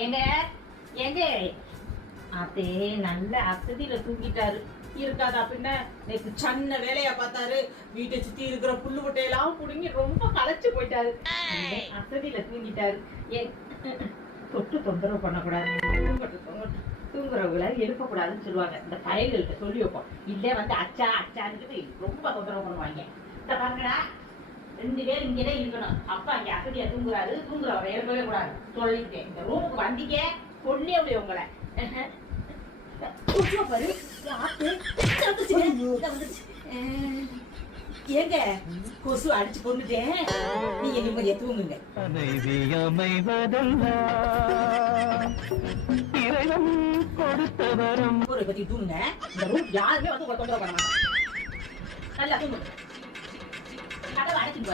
எங்க எங்க அதே நல்ல அசதியில தூங்கிட்டாரு. இருக்காது அப்படின்னா நேற்று சின்ன வேலையா பார்த்தாரு. வீட்டை சுத்தி இருக்கிற புல்லு முட்டையெல்லாம் புடுங்கி ரொம்ப களைச்சு போயிட்டாரு. அசதியில தூங்கிட்டாரு. தொட்டு தொந்தரவு பண்ணக்கூடாது. தூங்குறவங்கள எழுப்பக்கூடாதுன்னு சொல்லுவாங்க. இந்த பயல்கள்கிட்ட சொல்லி வைப்போம். இல்ல வந்து அச்சா அச்சான்னு ரொம்ப தொந்தரவு பண்ணுவாங்க. இந்த பாருங்கடா, 2 பேர் இங்கதான் இருக்கணும். அப்பா இங்க அசதியா தூங்குறாரு. தூங்குறவரை எழுப்பவே கூடாது சொல்லிட்டேன். இந்த ரூமுக்கு வந்தீங்க கொன்னே விட உங்களை. ஏங்க கொசு அடிச்சு கொண்டுட்டேன். நீங்க நிம்மதியா தூங்குங்க. ஊரை பத்தி தூங்குங்க. இந்த ரூம் யாருமே வந்து உங்களை தொந்தரவு பண்ண மாட்டாங்க. நல்லா தூங்குங்க. கதவை அடைச்சிட்டு